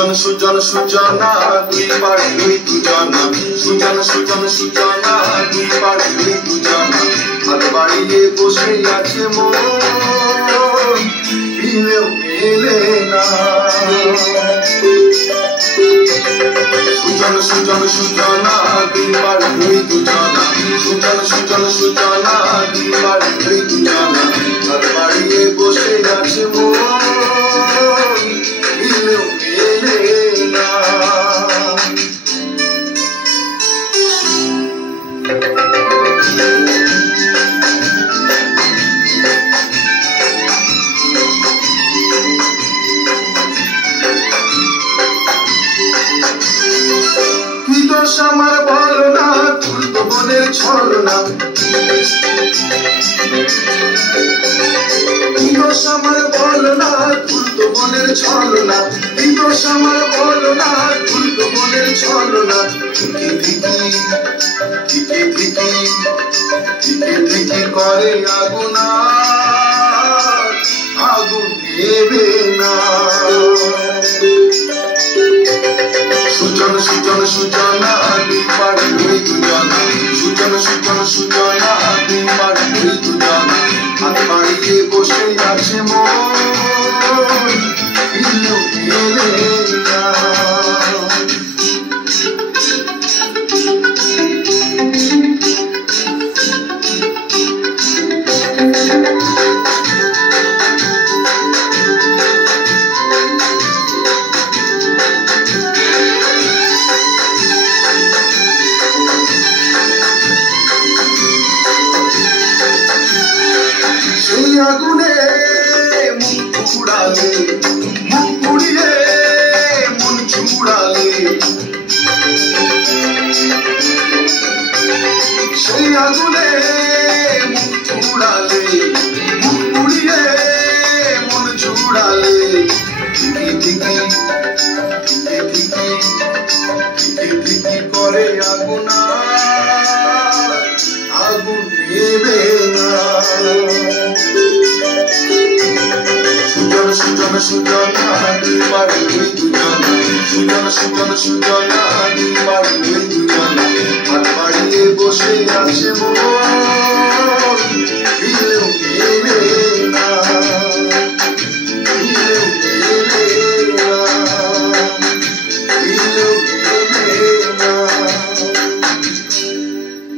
সুজন সুজনা দুই পাড়ে দুই দুজনা সুজন সুজন সুজনা দুই পাড়ে দুই দুজনা হাত বাড়িয়ে বসে আছে মন দিলেও মেলে না সুজন সুজন সুজনা দুই পাড়ে দুই দুজনা সুজন সুজন সুজনা দুই পাড়ে দুই দুজনা হাত বাড়িয়ে বসে আছে মন দিলেও মেলে না আমার বলো না তুলতো মনের ছলনা দোষ আমার বলো না তুলতো মনের ছলনা দোষ আমার বলো না তুলতো মনের ছলনা ঠিকি করে আগুন আগুন নেবে না সুজন সুজন সুজনা দুই পাড়ে দুই দুজনা সুজন সুজন সুজনা দুই পাড়ে দুই দুজনা হাত বাড়িয়ে বসে আছে মন দিলেও মেলে না আগুনে মুখ পুড়ালে মুখ পুড়িয়ে মন চুড়ালে সেই আগুনে মুখ পুড়ালে মুখ পুড়িয়ে মন চুড়ালে ঠিকি করে আগুন আগুন নেবে না সুজন সুজনা দুই পাড়ে দুই দুজনা সুজন সুজন সুজনা দুই পাড়ে দুই দুজনা হাত বাড়িয়ে বসে আছে মন দিলেও মেলে